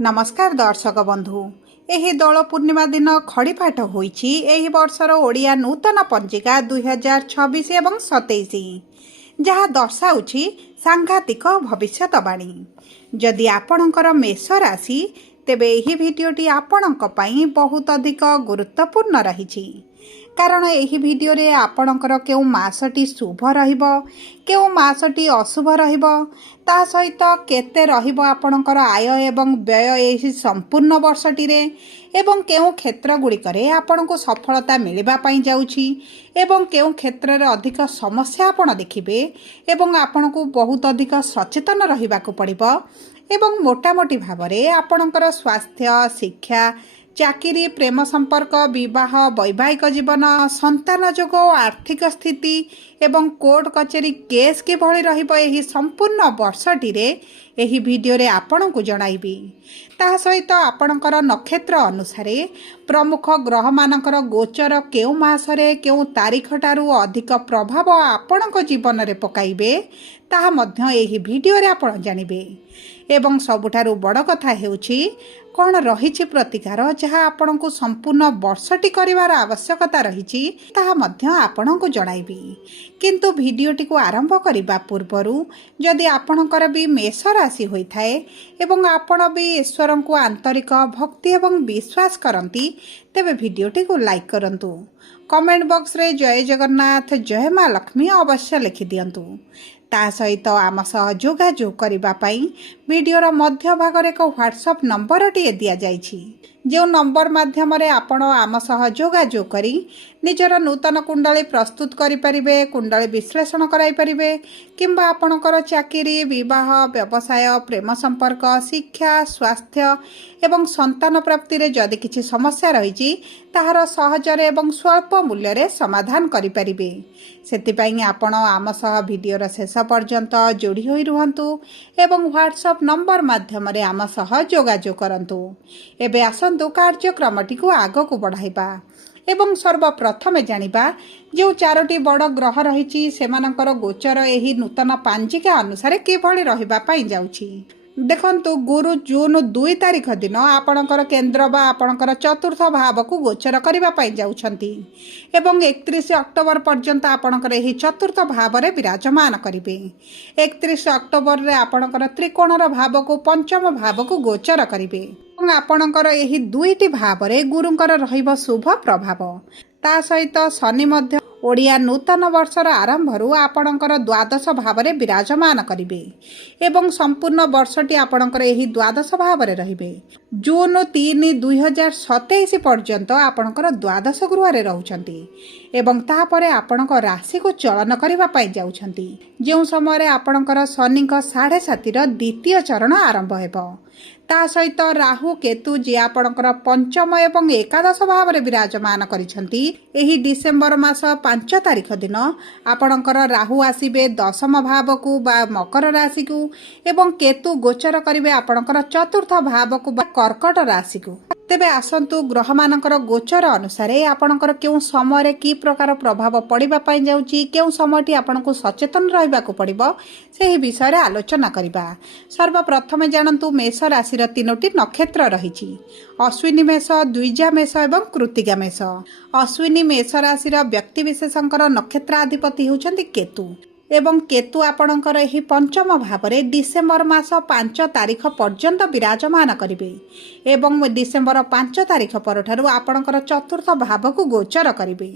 नमस्कार दर्शक बंधु। एही दोल पूर्णिमा दिन खड़ीपाठ होईछि एही वर्षर ओडिया नूतन पंजिका 2026 एवं 27 जहाँ दर्शाउछि सांघातिक भविष्यवाणी। जदि आपणकर मेष राशि तेबे एही भिडियोटी आपणक पई बहुत अधिक गुरुत्वपूर्ण रहिछि कारण एही भिडियो रे आपणकर केउ मासटी शुभ रहिबो केउ मासटी अशुभ रहिबो ता सहित केते रहिबो आपणकर आय एवं व्यय एही संपूर्ण वर्षटी रे एवं केउ क्षेत्र गुड़िकरे आपणको सफलता मिलिबा पई जाउछि एवं केउ क्षेत्र रे अधिक समस्या आपण देखिबे एवं आपणको बहुत अधिक सचेतन रहिबाको पड़िबो एवं मोटामोटी भावरे आपणकर स्वास्थ्य शिक्षा चाकरी प्रेम संपर्क विवाह वैवाहिक जीवन संतान जोग आर्थिक स्थिति एवं कोर्ट कचेरी केस किभଳି रहिबो एही संपूर्ण वर्षटी रे एही भिडियो रे आपन को जणाइबी। ता सहित आपणकर नक्षत्र अनुसारे प्रमुख ग्रह मानकर गोचर केउ मासरे केउ तारीख ठारू अधिक प्रभाव आपणक जीवन रे पकाइबे ताहा मध्य एही भिडियो रे आपन जानिबे। एवं सबुठारू बड़ कथा हेउछि कौन रही प्रतिकार जहाँ आपण को संपूर्ण वर्षटी करिवार आवश्यकता रही ताहा मध्य आपण को जणाइबी। किंतु भिडियोटी को आरंभ करने पूर्वरु जदि आपणकर भी मेष राशि होइथाए एवं आपण भी ईश्वर को आंतरिक भक्ति एवं विश्वास करती तेबे भिडियोटी को लाइक करंतु। कमेंट बॉक्स रे जय जगन्नाथ जय माँ लक्ष्मी अवश्य लिखि दियंतु। ता सहित आम सह जोगाजोग करिबा पई वीडियोर मध्य भागरे एक व्हाट्सएप नंबर टी दिया जाइछि जो नंबर माध्यम रे आपण आम सह जोगाजोग करी निजर नूतन कुंडली प्रस्तुत करि परिबे कुंडली विश्लेषण कराई परिबे किंबा आपणकर चाकरी विवाह व्यवसाय प्रेम संपर्क शिक्षा स्वास्थ्य एवं संतान प्राप्ति रे जदि किछि समस्या रही ताहार सहजरे एवं स्वल्प मूल्य रे समाधान करि परिबे। सेतिपई आपण आम सह वीडियोर शेष पर्यंत जोड़ी होई रुहंतु एवं व्हाट्सएप नंबर माध्यम रे आम सह जोगाजोग करंतु। एबे आसंतु कार्यक्रमटी को आग को बढ़ाइबा एवं सर्वप्रथमे जानिबा जो चारोटी बड़ ग्रह रही सेमानकर गोचर एही नूतन पांजिका अनुसार किभଳି रहिबा पई जाउछि। देखंतु गुरु जून 2 तारिख दिन आपणकर केंद्र बा आपणकर चतुर्थ भाव को गोचर करिबा पई जाउछंती एवं 31 अक्टोबर पर्यंत आपणकर एही चतुर्थ भाव रे विराजमान करिवे। 31 अक्टोबर रे आपणकर त्रिकोणर भाव को पंचम भाव को गोचर करिवे एवं आपणकर एही दुईटी भाव रे गुरुंकर रहिबो शुभ प्रभाव। ता सहित शनि मध्य ओडिया नूतन वर्षर आरंभरू आपणकर द्वादश भाव रे विराजमान करिवे एवं संपूर्ण वर्षटी आपणकर एही द्वादश भाव रे रहिबे। जून 3 2027 पर्यंत आपणकर द्वादश गृह रे रहउछंती एवं तापरे आपणक राशि को चलन करिबा पई जाउछंती जो समय रे आपणकर शनि 7.5 रो द्वितीय चरण आरंभ हेबो। ता सहित राहु केतु जे आपणकर पंचम एवं एकादश भाव रे विराजमान करिसंती एही डिसेंबर मास 5 तारिख दिन आपणकर राहु आसीबे दशम भाव को बा मकर राशि को एवं केतु गोचर करिवे आपणकर चतुर्थ भाव को बा कर्कट राशि को। तेबे आसंतु ग्रह मानकर गोचर अनुसार आपणकर केउ समय रे की प्रकार प्रभाव पड़िबा पई जाउची केउ समयटी आपनको सचेतन रहिबा को पड़िबो सेही विषय रे आलोचना करिबा। सर्वप्रथमे जानंतु मेष राशि र तीनोटी नक्षत्र रहिछि अश्विनी मेष द्विजा मेष एवं कृत्तिका मेष। अश्विनी मेष राशि र व्यक्ति विशेषकर नक्षत्राधिपति होउछन्ति केतु एवं केतु आपणकर एही पंचम भाव रे डिसेंबर मास 5 तारिख पर्यंत विराजमान करिवे एवं डिसेंबर 5 तारिख परठारु आपणकर चतुर्थ भाव को गोचर करिवे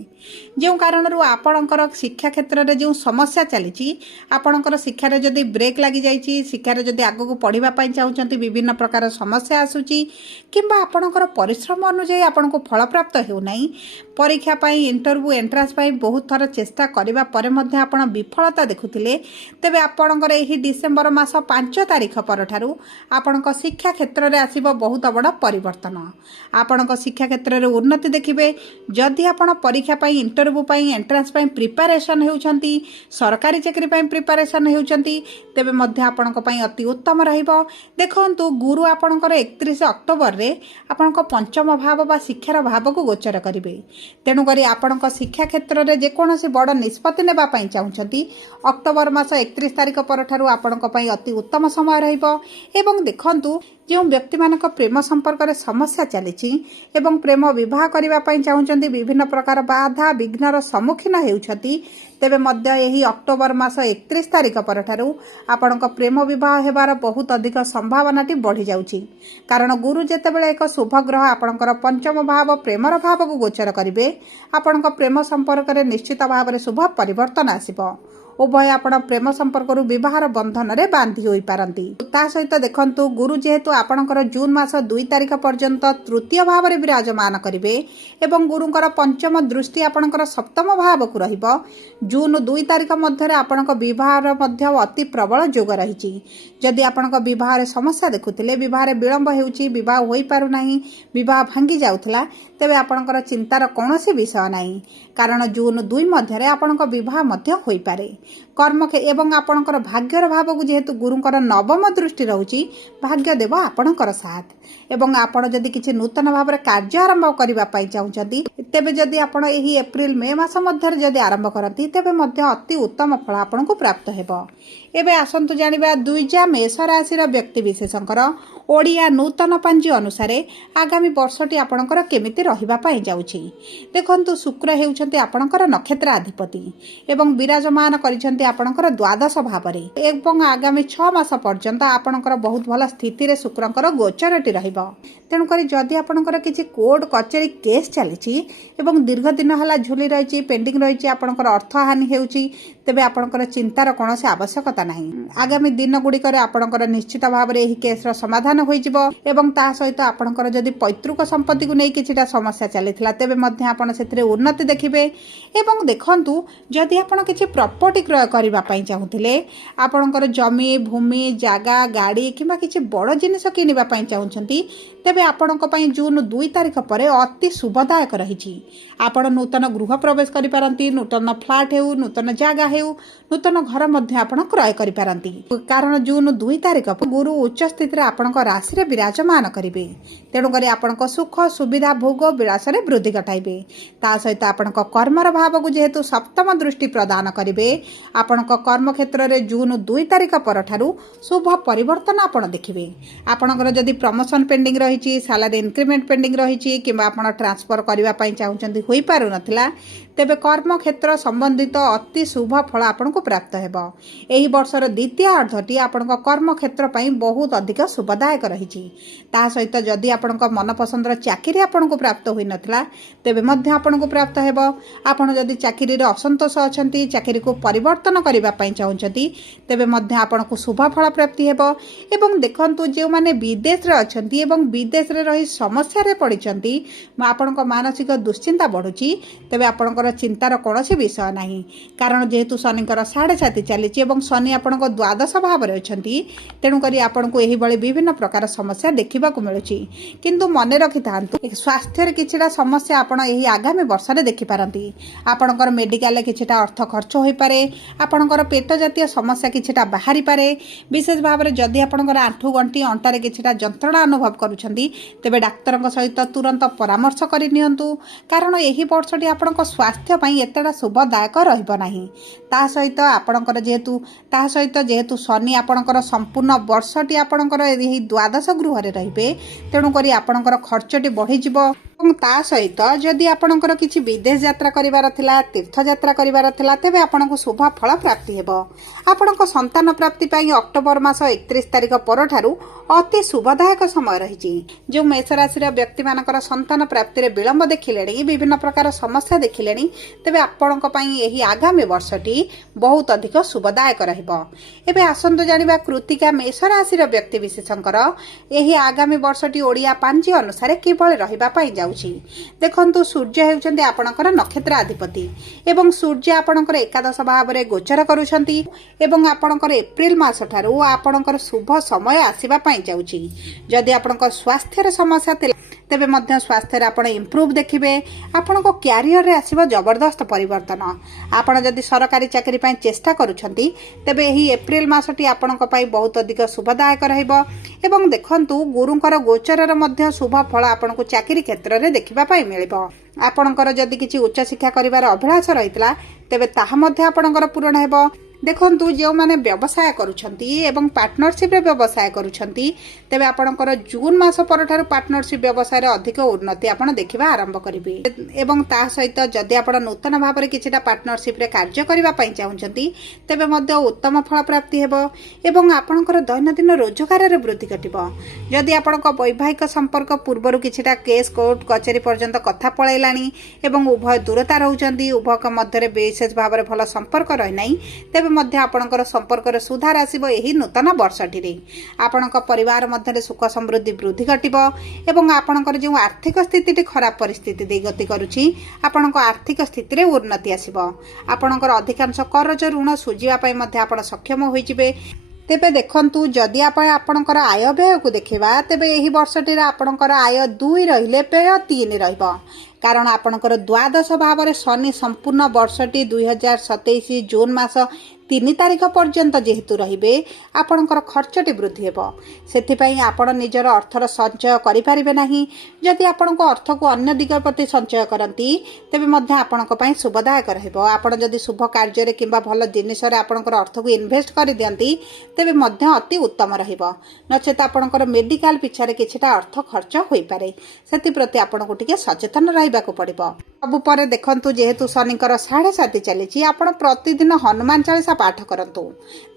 जो कारणरू आपणकर शिक्षा क्षेत्र रे जो समस्या चलीची आपणकर शिक्षा रे जदी ब्रेक लागि जाईची शिक्षा रे जदी आगो को पढिबा पई चाहुचंती विभिन्न प्रकार समस्या आसुची किंबा आपणकर परिश्रम अनुसार आपनको फल प्राप्त हेउ नाही परीक्षा पई इंटरव्यू एंट्रांस पई बहुत थर चेष्टा करिबा परे मध्ये आपण विफलता देखुथिले तेबे आपणकर एही डिसेंबर मास 5 तारिख परठारु आपणक शिक्षा क्षेत्र रे आसीबो बहुत बड़ परिवर्तन। आपणक शिक्षा क्षेत्र रे उन्नति देखिबे जदि आपण परीक्षा पई इंटरव्यू पई एंट्रांस पई प्रिपरेशन हेउछंती सरकारी चाकरी पई प्रिपरेशन हेउछंती तेबे मध्ये आपणक पई अति उत्तम रहिबो। देखंतु गुरु आपणकर 31 अक्टोबर रे आपणक पंचम भाव बा शिक्षार भाव को गोचर करिवे तेणु करी आपणक शिक्षा क्षेत्र रे जे कोनोसी बड़ निष्पत्ति नेबा पई चाहुछंती अक्टोबर मास 31 तारिख परठारु आपणक पई अति उत्तम समय रहिबो। एवं देखंतु जो व्यक्ति मानक प्रेम संपर्क रे समस्या चलीछि एवं प्रेम विवाह करबा पई चाहुचंती विभिन्न प्रकार बाधा विघ्नर सम्मुखीन हेउछती तेबे मध्य एही अक्टोबर मास 31 तारिख परठारु आपणक प्रेम विवाह हेबार बहुत अधिक संभावनाटी बढ़ी जाउछि। कारण गुरु जेतेबेले एक शुभ ग्रह आपणकर पंचम भाव प्रेमर भाव को गोचर करिवे आपणक प्रेम संपर्क रे निश्चित भाव रे शुभ परिवर्तन आसिबो। उभय आपण प्रेम संपर्क विवाहर बंधन रे बांधी होई पारंती। ता सहित देखंतु गुरु जेहेतु आपणकर जून मास 2 तारिख पर्यंत तृतीय भाव रे विराजमान करिवे एवं गुरुंकर पंचम दृष्टि आपणकर सप्तम भाव को रहिबो। जून 2 तारिख मध्य आपणक विवाहर मध्य अति प्रबल जोग रहिछि। जदि आपणक विवाह रे समस्या देखुथिले विवाह रे विलंब हेउछि विवाह होई पारु नाही विवाह भांगी जाउथला तेबे आपणकर चिंतार कोनोसी विषय नाही। कारण जून 2 मध्य आपणक विवाह मध्य होई पारे। कर्म एवं आपणकर भाग्यर भाव को जेहेतु गुरुंकर नवम दृष्टि रहुछि भाग्य देव आपणकर साथ। एवं आपण जदि किछि नूतन भाव रे कार्य आरंभ करिबा पई चाहुचंती तेबे जदि आपण एही एप्रिल मे मास मध्य जदि आरंभ करंती तेबे मध्य अति उत्तम फल आपणको प्राप्त हेबो। एबे आसंतु जानिबा द्विजा मेष राशि रो व्यक्ति विशेषंकर ओडिया नूतन पांजी अनुसार आगामी वर्षटी आपणकर केमिति रहिबा पई जाउछि। देखंतु शुक्र हेउछंती आपणकर नक्षत्र अधिपति एवं विराजमान करिसंती आपणकर द्वादश भाव रे एवं आगामी 6 मास पर्यंत आपणकर बहुत भल स्थिति रे शुक्रंकर गोचरटी रहिबो। तेणु करी जदि आपणकर किछि कोर्ट कचेरी केस चलिछि एवं दीर्घ दिन हला झुली रहिछि पेंडिंग रहिछि आपणकर अर्थ हानि हेउछि तेबे आपणकर चिंतार कोनोसी आवश्यकता नाही। आगामी दिन गुडिकर आपणकर निश्चित भाव रे एही केस रो समाधान होई जिवो एवं ता सहित आपणकर जदि पैतृक संपत्ति को नै किछिटा समस्या चलिथिला तेबे मध्ये आपण सेथिरे उन्नति देखिबे। एवं देखंतु जदि आपण किछि प्रॉपर्टी क्रय करबा पई चाहुथिले आपणकर जमी भूमि जागा गाड़ी किबा किछि बड़ जिनिस किनिबा पई चाहुछंती तेबे आपणक पई जून 2 तारिख परे अति शुभदायक रहिछि। आपण नूतन गृह प्रवेश करि पारंती नूतन फ्लैट हेउ नूतन जागा हेउ नूतन घर मध्ये आपण क्रय करि पारंती। कारण जून 2 तारिख गुरु उच्च स्थिति रे आपणक राशि रे विराजमान करिवे तेणु करी आपणक सुख सुविधा भोग विलास रे वृद्धि घटाइबे। ता सहित आपणक कर्मर भाव को जेहेतु सप्तम दृष्टि प्रदान करिवे आपणक कर्म क्षेत्र रे जून 2 तारिख परठारु शुभ परिवर्तन आपण देखिबे। आपणकर जदि प्रमोशन पेंडिंग रहिछि सैलरी इंक्रीमेंट पेंडिंग रहिछि किबा आपण ट्रांसफर करिबा पई चाहुचंती होई पारु नथिला तेबे कर्म क्षेत्र संबंधित अति शुभ फल आपनको प्राप्त हेबो। एही वर्षर द्वितीय अर्धटी आपनको कर्म क्षेत्र पई बहुत अधिक शुभदायक रहिछि। ता सहित जदि आपनको मन पसंदर चाकरी आपनको प्राप्त होई नथिला तेबे मध्य आपनको प्राप्त हेबो। आपण जदि चाकरी रे असंतोष अछंती चाकरी को परिवर्तन करिबा पई चाहुचंती तेबे मध्य आपनको शुभ फल प्राप्ति हेबो। एवं देखंतु जे माने विदेश रे अछंती एवं विदेश रे रही समस्या रे पडिचंती आपनको मानसिक दुश्चिंता बढ़ुची तेबे आपनको चिंतार कोनोसी विषय नाही। कारण जेहेतु शनिकर 7.5 चलीछि एवं शनि आपनको द्वादश भाव रे अछंती तेणु करी आपनको एही बळे विभिन्न प्रकार समस्या देखिबा को मिलुची। किंतु मने रखि थांतु स्वास्थ्य रे किछिटा समस्या आपण एही आगामी वर्ष रे देखि पारंती। आपणकर मेडिकल किछिटा अर्थ खर्च होई पारे आपणकर पेट जातीय समस्या किछिटा बाहरी पारे। विशेष भाव रे जदि आपणकर आंठू गंठी अंटा रे किछिटा जंत्रणा अनुभव करूछंती तेबे डाक्टर सहित तुरंत परामर्श करि नियंतु। कारण एही वर्षटी आपणक स्वास्थ्य पई एतडा शुभदायक रहिबो नाही। ता सहित आपणकर जेहेतु शनि आपणकर संपूर्ण वर्षटी आपणकर एही द्वादश गृह रे रहिबे तेणु करी आपणकर खर्चटी बढ़ी जिवो। ता सहित जदि आपणकर किछि विदेश यात्रा करिवार थिला तीर्थ यात्रा करिवार थिला तेबे आपणको शुभ फल प्राप्ति हेबो। आपणको संतान प्राप्ति पई अक्टोबर मास 31 तारिख परठारु अति शुभदायक समय रहिछि। जो मेष राशि रे व्यक्ति मानकर संतान प्राप्ति रे विलंब देखिलेनी विभिन्न प्रकार समस्या देखिलेनी तेबे आपणको पई एही आगामी वर्षटी बहुत अधिक शुभदायक रहिबो। एबे आसंतु जानिबा कृतिका मेष राशि रे व्यक्ति विशेषंकर एही आगामी वर्षटी ओडिया पांजी अनुसार किभଳି रहिबा पई जाउछि। देखंतु सूर्य हेउचंती आपणकर नक्षत्र अधिपति एवं सूर्य आपणकर एकादश भाव रे गोचर करूछंती एवं आपणकर एप्रिल मास ठारू आपणकर शुभ समय आसीबा पई जाउछि। जदि आपणकर स्वास्थ्य रे समस्या तेबे मध्य स्वास्थ्य रे आपण इंप्रूव देखिबे। आपणको कैरियर रे आसीबो जबरदस्त परिवर्तन। आपण जदि सरकारी चाकरी पई चेष्टा करूछंती तेबे एही एप्रिल मासटी आपणको पई बहुत अधिक शुभदायक रहिबो। एवं देखंतु गुरुंकर गोचर रे मध्य शुभ फल आपणको चाकरी क्षेत्र रे देखिबा पई मिलिबो। आपणकर जदि किछि उच्च शिक्षा करिवार अभिलाष रहितला तेबे ताहा मध्य आपणकर पूर्ण हेबो। देखंतु जो माने व्यवसाय करूछंती एवं पार्टनरशिप रे व्यवसाय करूछंती तेबे आपणकर जून मास परठारु पार्टनरशिप व्यवसाय रे अधिक उन्नति आपण देखिबा आरंभ करिवे एवं ता सहित जदि आपण नूतन भाव रे किछिटा पार्टनरशिप रे कार्य करिबा पई चाहुछंती तेबे मध्ये उत्तम फल प्राप्ति हेबो एवं आपणकर दैनंदिन रोजगार रे वृद्धि घटिबो। जदि आपणक वैवाहिक संपर्क पूर्वरु किछिटा केस कोर्ट कचेरी पर्यंत कथा पळैलाणी एवं उभय दूरता रहउचंती उभयक मध्य रे विशेष भाव रे भल संपर्क रहि नै तेबे मध्य आपणकर संपर्क रे सुधार आसीबो। एही नूतन वर्षटी रे आपणक परिवार मध्य रे सुख समृद्धि वृद्धि घटिबो एवं आपणकर जो आर्थिक स्थिति खराब परिस्थिति दे गति करूची आपणक आर्थिक स्थिति रे उन्नति आसीबो। आपणकर अधिकांश कर्ज ऋण सुझिबा पई मध्य आपण सक्षम होइजिबे। तेबे देखंतु जदि आपणकर आय व्यय को देखिबा तेबे एही वर्षटी रे आपणकर आय 2 रहिले व्यय 3 रहइबो कारण आपणकर द्वादश भाव रे शनि संपूर्ण वर्षटी 2027 जून मास 3 तारिख पर्यंत जेहेतु रहिबे आपणकर खर्चटी वृद्धि हेबो। सेथिपई आपण निजर अर्थर संचय करि पारिबे नाही। जदि आपणको अर्थ को अन्य दिग प्रति संचय करंती तेबे मध्य आपणको पई शुभदायक रहइबो। आपण जदि शुभ कार्य रे किंबा भल जिनिस रे आपणकर अर्थ को इन्वेस्ट करि दियंती तेबे मध्य अति उत्तम रहइबो। नचेत आपणकर मेडिकल पिछा रे किछटा अर्थ खर्च होई पारे सेति प्रति आपणको टिके सचेतन रहिबाको पड़िबो। सबु परे देखंतु जेहेतु शनिकर 7.5 चलीची आपण प्रतिदिन हनुमान चालीसा पाठ करंतु।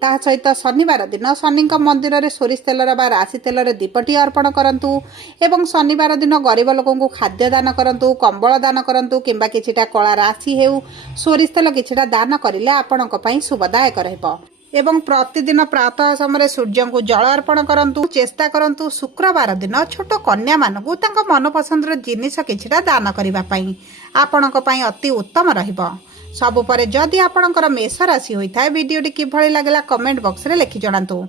ता सहित शनिवार दिन शनिक मंदिर रे सोरिष तेल बा राशि तेल रे दीपटी अर्पण करंतु एवं शनिवार दिन गरीब लोकन को खाद्य दान करंतु कंबल दान करंतु किंबा किछिटा कला राशि हेउ सोरिष तेल किछिटा दान करिले आपणक पई शुभदायक रहइबो। एवं प्रतिदिन प्रातः समय सूर्य को जल अर्पण करंतु। चेष्टा करंतु शुक्रवार दिन छोट कन्या मानकु तांका मनपसंदर जिनिस किछिटा दान करिबा पई आपणक पई अति उत्तम रहइबो। सबु परे जदि आपणकर मेष राशि होइथाय वीडियोटी किभଳି लागला कमेंट बॉक्स रे लिखि जणांतु।